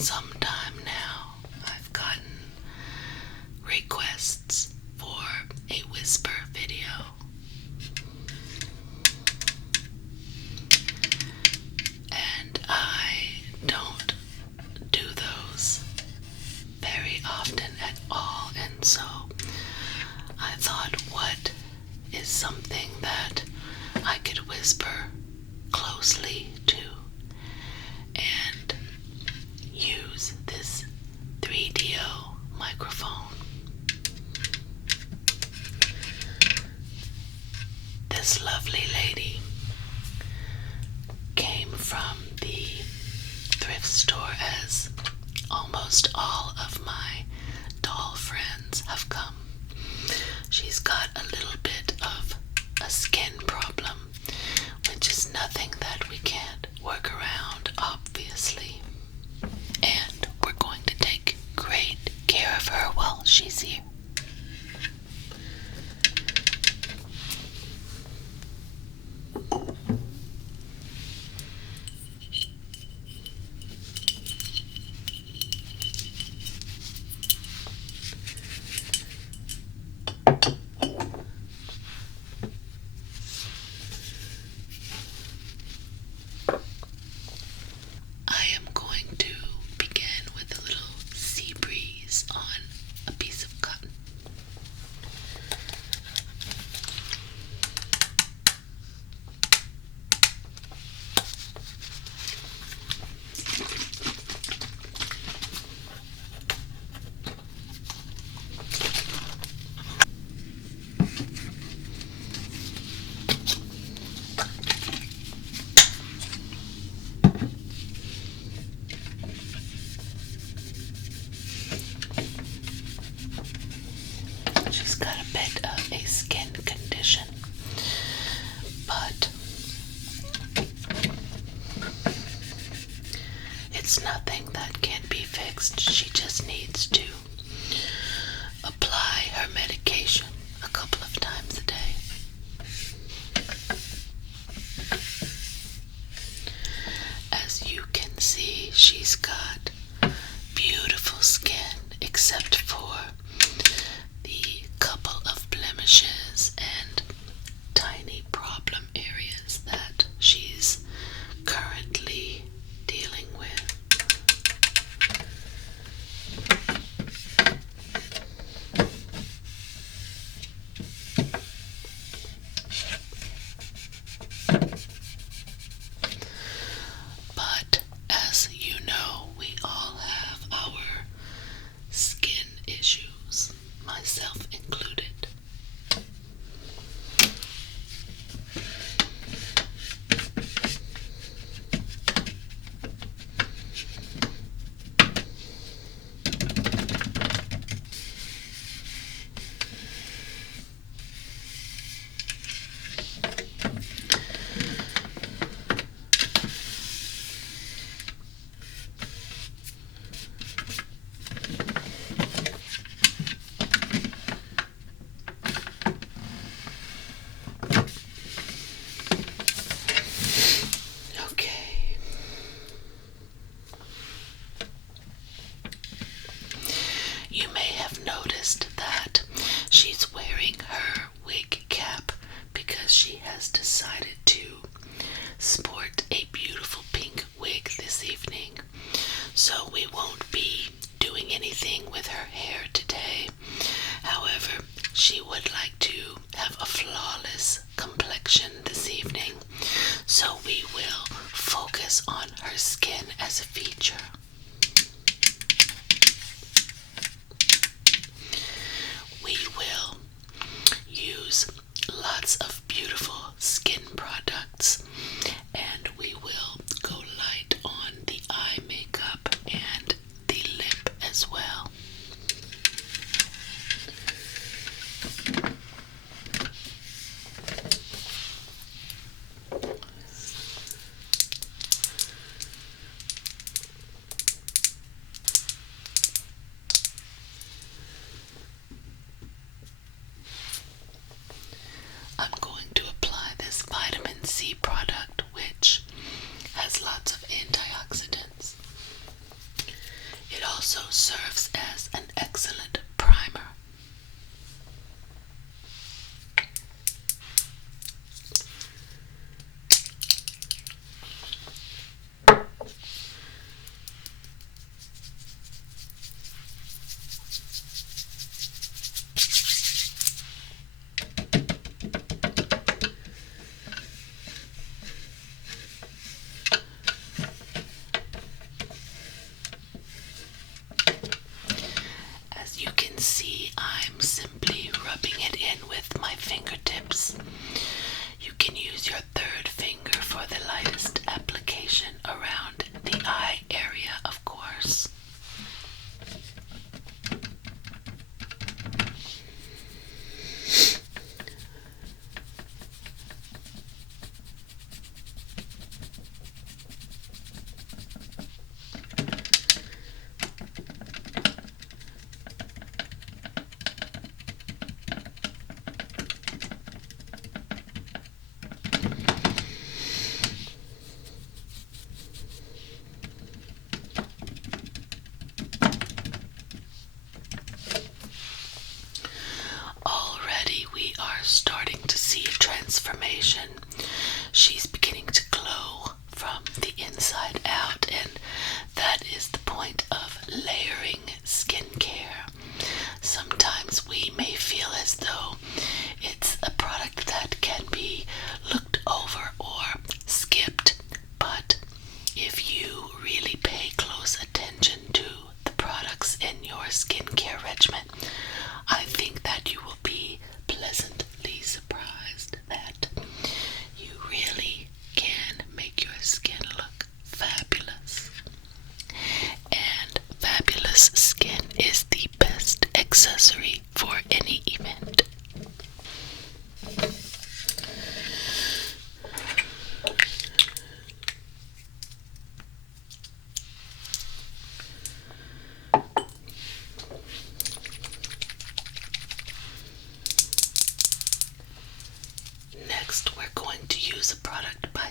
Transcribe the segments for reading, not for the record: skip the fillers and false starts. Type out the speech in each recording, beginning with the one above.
some time now, I've gotten requests for a whisper video. And I don't do those very often at all, and so I thought, what is something that I could whisper closely to and use this 3DO microphone. This lovely lady came from the thrift store, as almost all of my doll friends have come. She's got a little bit of a skin problem, which is nothing that we can't work around, obviously. And we're going to take great care of her while she's here. She's got a bit of a skin condition, but it's nothing that can't be fixed. She just needs to apply her medication a couple of times a day. As you can see, she's got beautiful skin, except for the couple of blemishes and tiny problem areas that she's currently dealing with. But as you know, we all have our skin issues, myself included. You may have noticed that she's wearing her wig cap because she has decided to sport a beautiful pink wig this evening. So we won't be doing anything with her hair today. However, she would like to have a flawless complexion this evening. So we will focus on her skin as a feature. We will use lots of beautiful skin products, and we will go light on the eye makeup and the lip as well.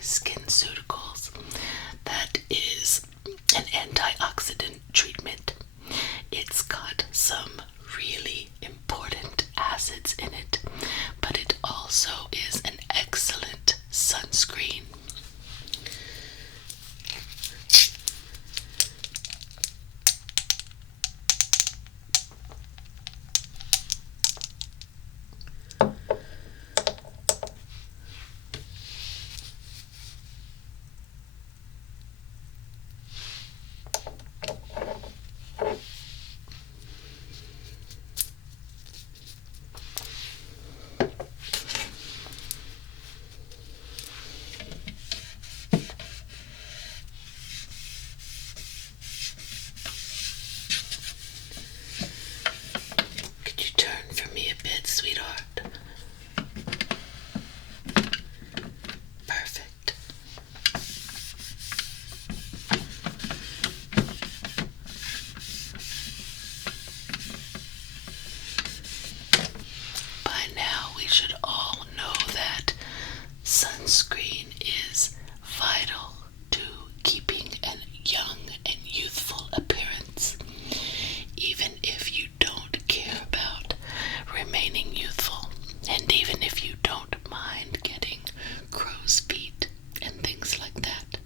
SkinCeuticals. That is an antioxidant treatment. It's got some really important acids in it, but it also is an excellent sunscreen. Could you turn for me a bit, sweetheart? Perfect. By now, we should all know that sunscreen is vital to keeping a young and youthful appearance. Even if you don't care about remaining youthful, and even if you don't mind getting crow's feet and things like that,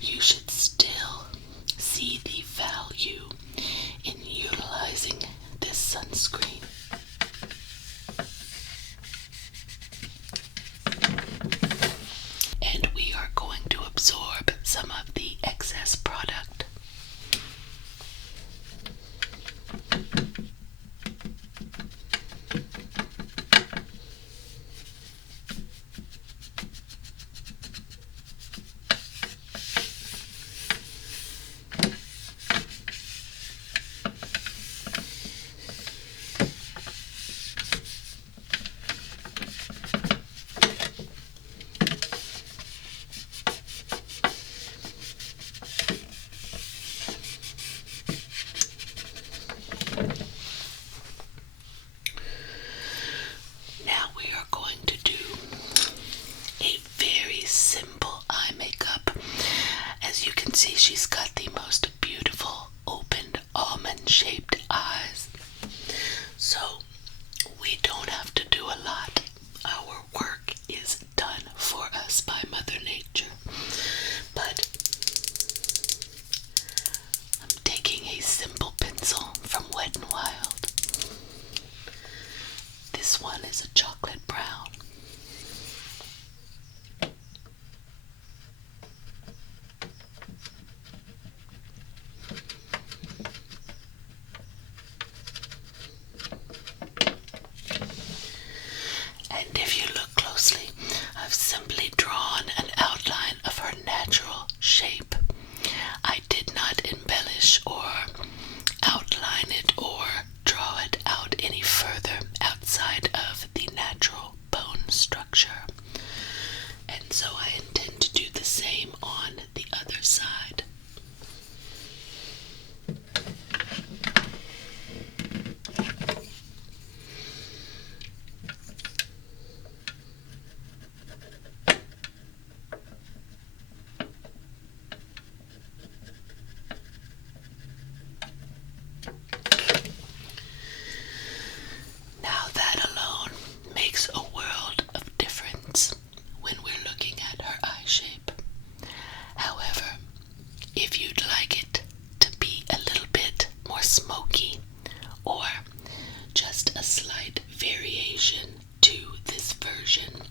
you should still see the value in utilizing this sunscreen. And we are going to absorb some of the excess product. Now we are going to do a very simple eye makeup. As you can see, she's got the most beautiful opened almond-shaped eyes. So we don't have to do a lot. Our work is done for us by Mother Nature. But I'm taking a simple pencil from Wet n Wild. This one is a chocolate brown. And if you look closely, I've simply drawn an outline of her natural shape. I did not embellish or outline it or draw it out any further outside of the natural bone structure. And so I intend to do the same on the other side. Now that alone makes a world of difference when we're looking at her eye shape. However, if you'd like it to be a little bit more smoky or just a slight variation to this version,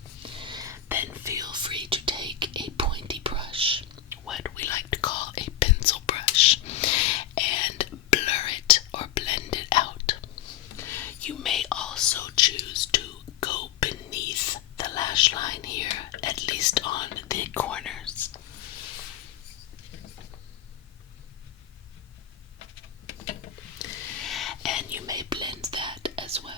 then feel free to take a pointy brush, what we like to call a pencil brush, and blur it or blend it out. You may also choose to go beneath the lash line here, at least on the corners. And you may blend that as well.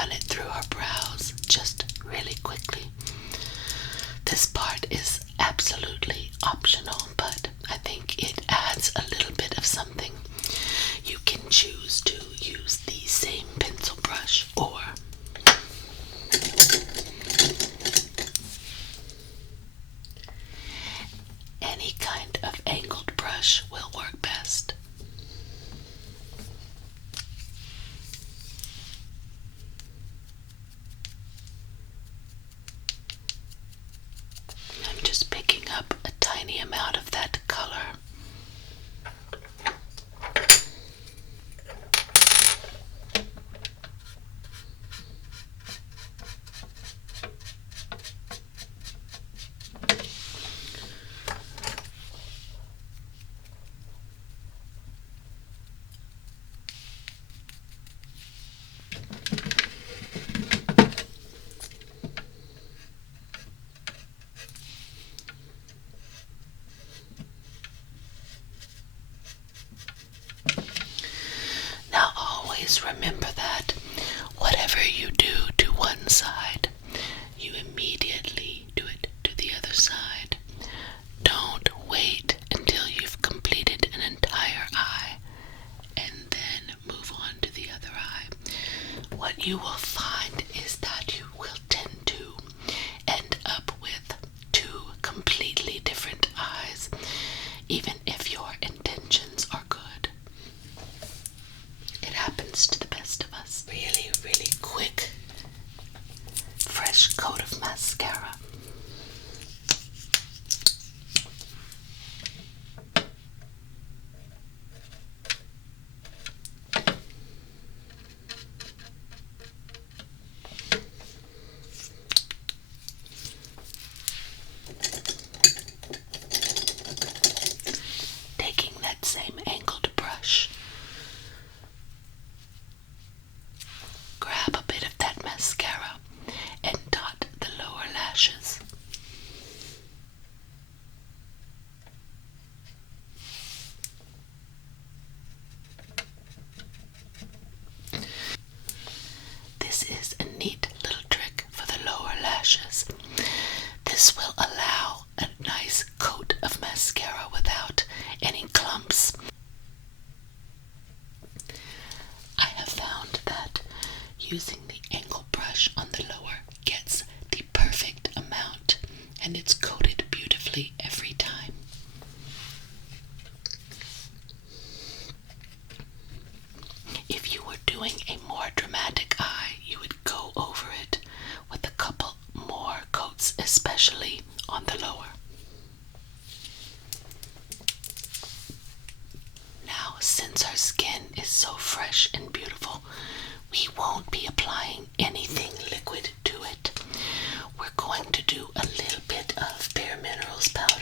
run it through her brows just really quickly. This part is absolutely optional, but I think it adds a little bit of something. You can choose to use the same pencil brush or any kind of angled brush will work best. I'm just picking up a tiny amount of that color. Now always remember that whatever you do to one side, you immediately do it to the other side. Don't wait until you've completed an entire eye and then move on to the other eye. What you will find is that you will tend to end up with two completely different eyes, even if your intentions are good. It happens to the best of us. Really, really quick, fresh coat of mascara. Taking that same angled brush, grab a bit of that mascara and dot the lower lashes. This is a neat little trick for the lower lashes. This will allow a nice coat of mascara without any clumps. I have found that using the angle brush on the lower gets the perfect amount, and it's coated beautifully every time. If you were doing a more dramatic eye, you would go over it with a couple more coats, especially on the lower. Now, since our skin is so fresh and beautiful, we won't be applying anything liquid to it. We're going to do a little bit of Bare Minerals powder.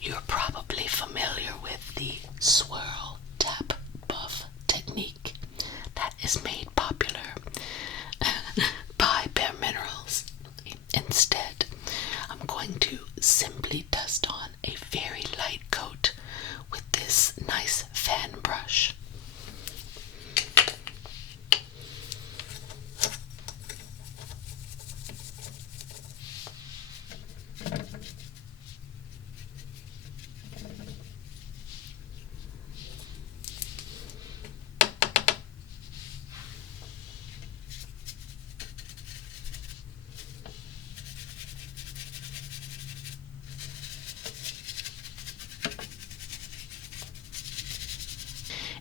You're probably familiar with the swirl, tap, buff technique that is made popular by Bare Minerals. Instead, I'm going to simply dust on a very light coat with this nice fan brush.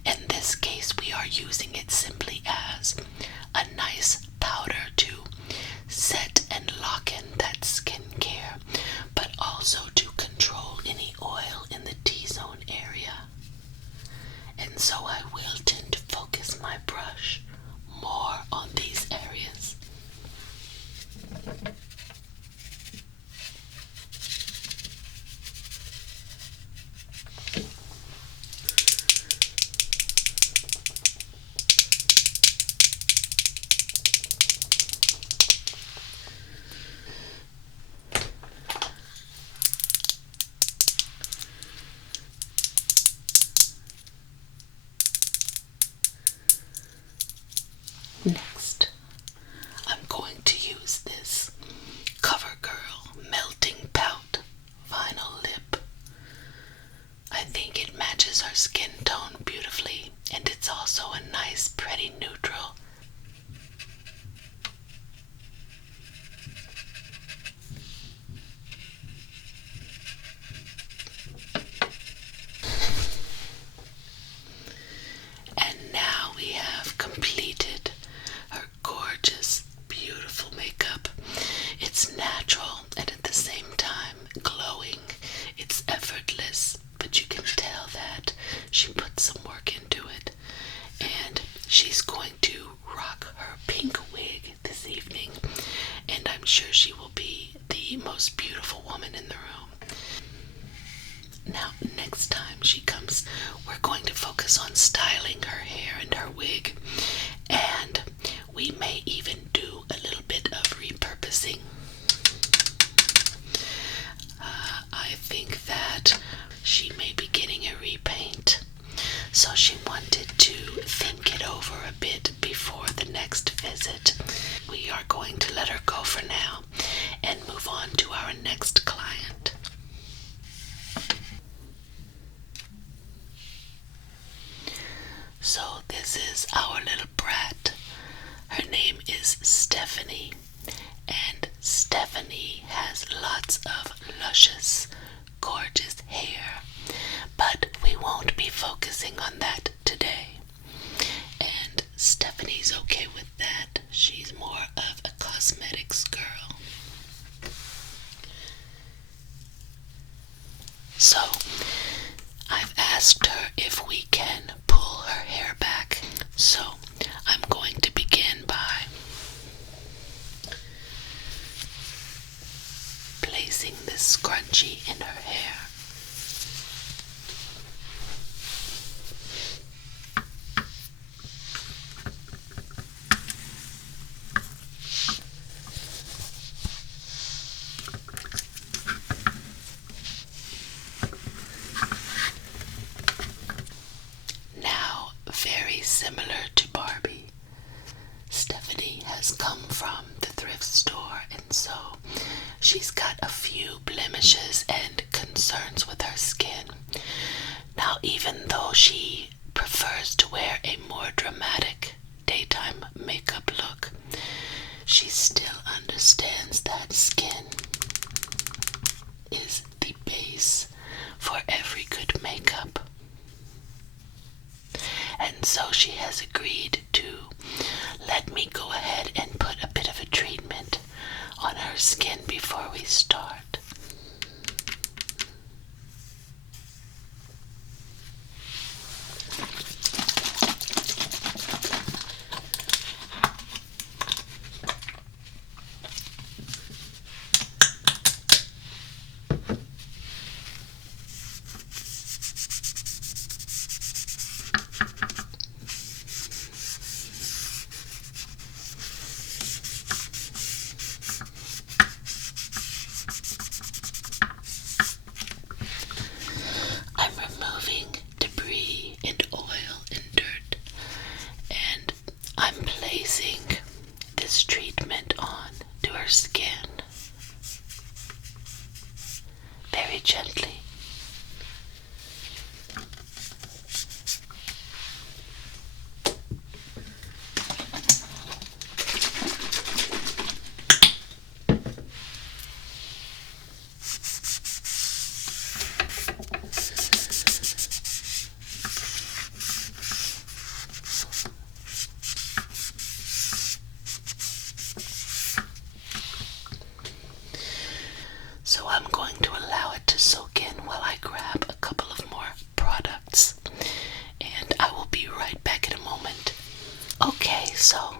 In this case, we are using it simply as a nice powder to set and lock in that skincare, but also to control any oil in the T-zone area. And so I will tend to focus my brush more on these areas. skin tone beautifully, and it's also a nice, pretty neutral. And now we have completed her gorgeous, beautiful makeup. It's natural and at the same time glowing. It's effortless, but you can tell that she put some work into it. And she's going to rock her pink wig this evening, and I'm sure she will be the most beautiful woman in the room. Now, next time she comes, we're going to focus on styling her hair and her wig, and we may even do a little bit of repurposing. I think that she may be getting a repaint, so she wanted to think it over a bit before the next visit. We are going to let her go for now and move on to our next client. So this is our little brat. Her name is Stephanie, and Stephanie has lots of luscious, gorgeous hair, but we won't be focusing on that today. And Stephanie's okay with that. She's more of a cosmetics girl. So I've asked her if we can pull her hair back. So I'm going to begin by placing this scrunchie in her hair. Now, very similar to Barbie, Stephanie has come from the thrift store, and so she's got a few blemishes and concerns with her skin. Now, even though she prefers to wear a more dramatic daytime makeup look, she still understands that skin is the base for every good makeup. And so she has agreed to let me go ahead and put a bit of a treatment on her skin before we start. I'm removing debris and oil and dirt, and I'm placing this treatment on to her skin very gently. So I'm going to allow it to soak in while I grab a couple of more products, and I will be right back in a moment. Okay, so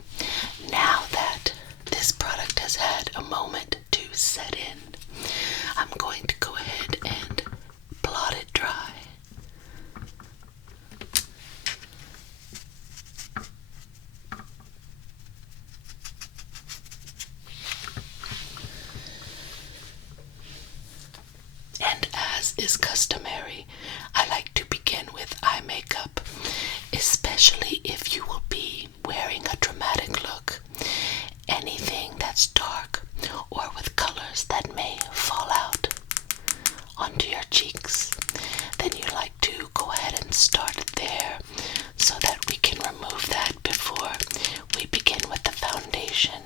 now that this product has had a moment to set in, I'm going to go ahead and blot it dry. And as is customary, I like to begin with eye makeup, especially if you will be wearing a dramatic look. Anything that's dark or with colors that may fall out onto your cheeks, then you like to go ahead and start there so that we can remove that before we begin with the foundation.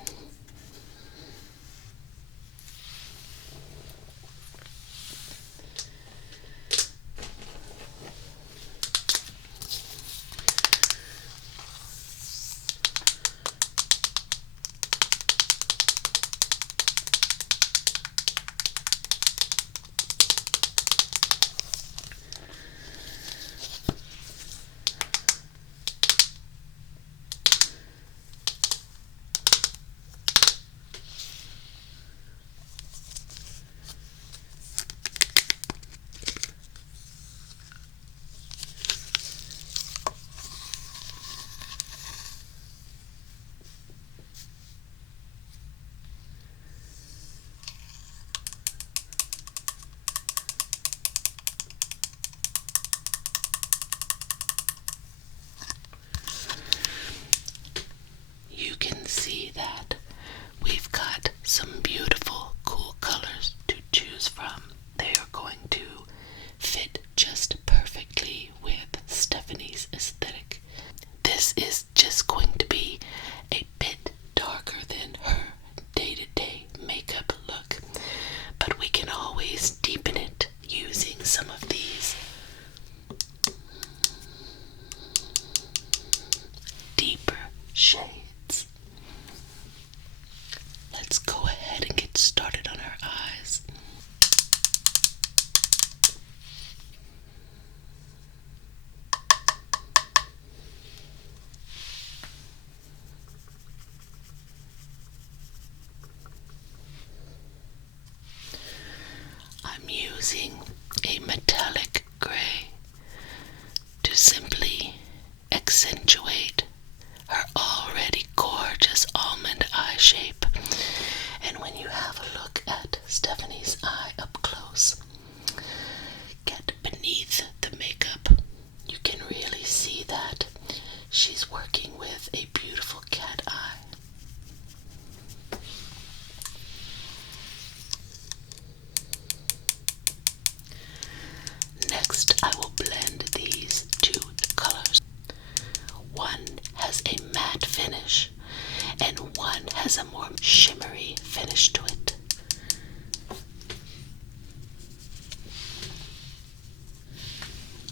You can see that we've got some beautiful, cool colors to choose from. They are going to fit just perfectly with Stephanie's aesthetic. This is just going to be a bit darker than her day-to-day makeup look, but we can always deepen it using some of these deeper shades. Let's go ahead and get started on her eyes. I'm using a metallic gray to simply accentuate her already gorgeous almond eye shape. And when you have a look at Stephanie's eye up close, get beneath the makeup, you can really see that she's working with a beautiful cat eye. Next, I will blend these two colors. One has a matte finish, and one has a more shimmery finish to it.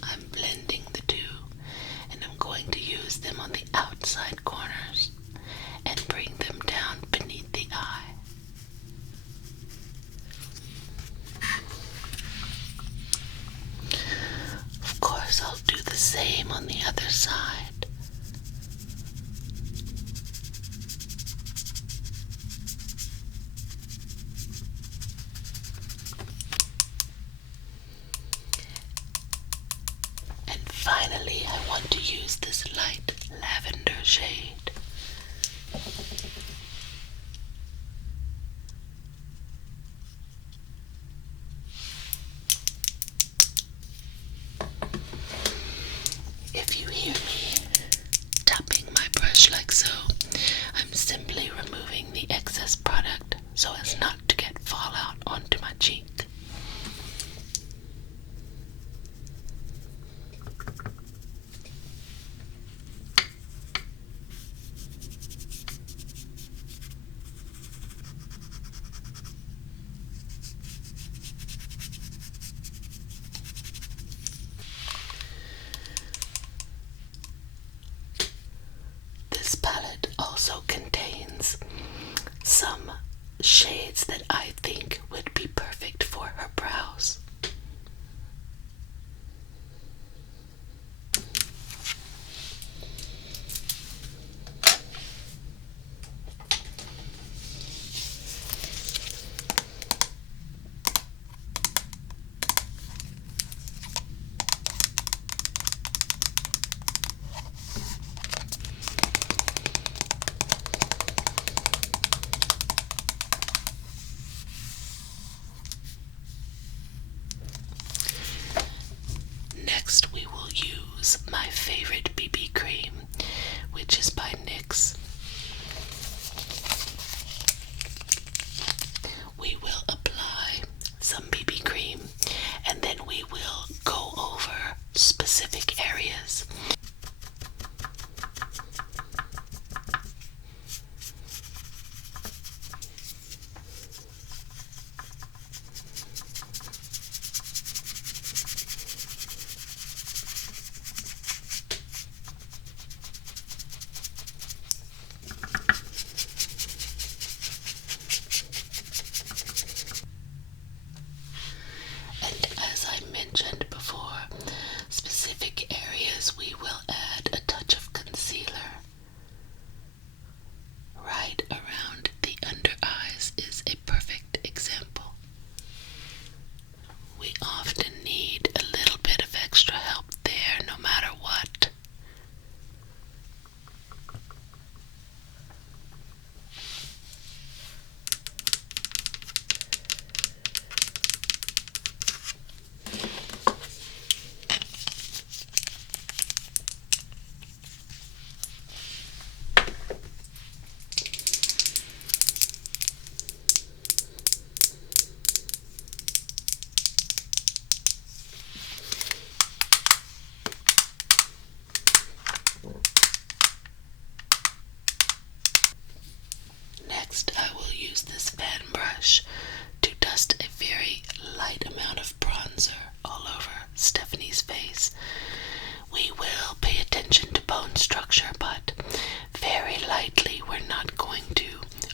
I'm blending the two, and I'm going to use them on the outside corners and bring them down beneath the eye. Of course, I'll do the same on the other side. And finally, I want to use this light lavender shade. If you hear me tapping my brush like so, I'm simply removing the excess product so as not to get fallout onto my cheek. This palette also contains some shades that I think would be perfect for her brows. Next, we will use my favorite BB cream, which is by NYX. We will apply some BB cream, and then we will go over specific areas mentioned before, specific areas we will add a touch of concealer. Right around the under eyes is a perfect example. We often need a little bit of extra help there no matter what. Next, I will use this fan brush to dust a very light amount of bronzer all over Stephanie's face. We will pay attention to bone structure, but very lightly. We're not going to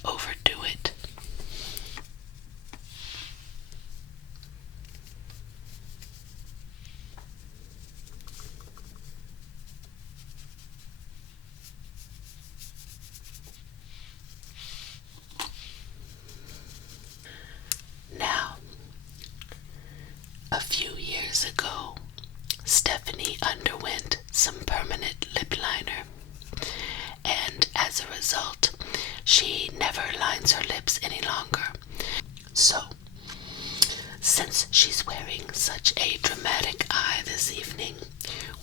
overdo it. Now, a few years ago, Stephanie underwent some permanent lip liner, and as a result, she never lines her lips any longer. So, since she's wearing such a dramatic eye this evening,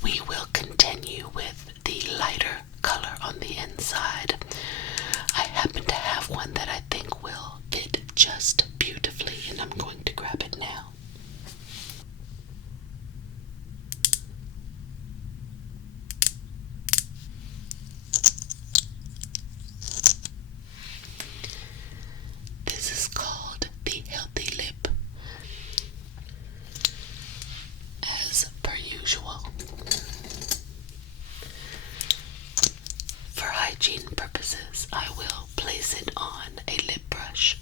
we will continue with the lighter color on the inside. I happen to have one that I think will fit just beautifully, and I'm going to grab it now. This is called the Healthy Lip. As per usual, for hygiene purposes, I will place it on a lip brush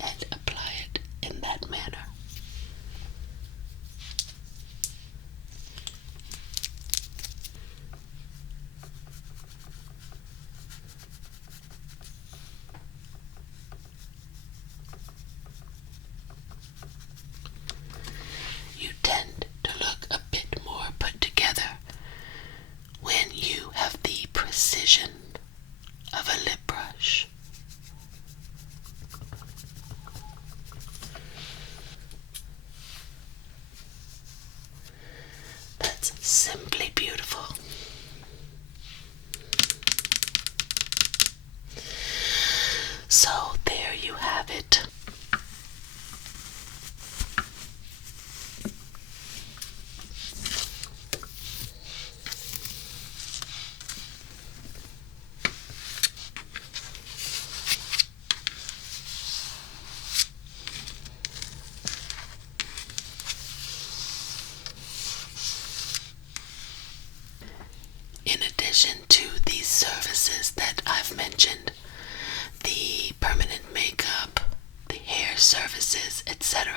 and apply it in that manner. You tend to look a bit more put together when you have the precision of a lip brush. That's simply beautiful. So there you have it. In addition to these services that I've mentioned, the permanent makeup, the hair services, etc.,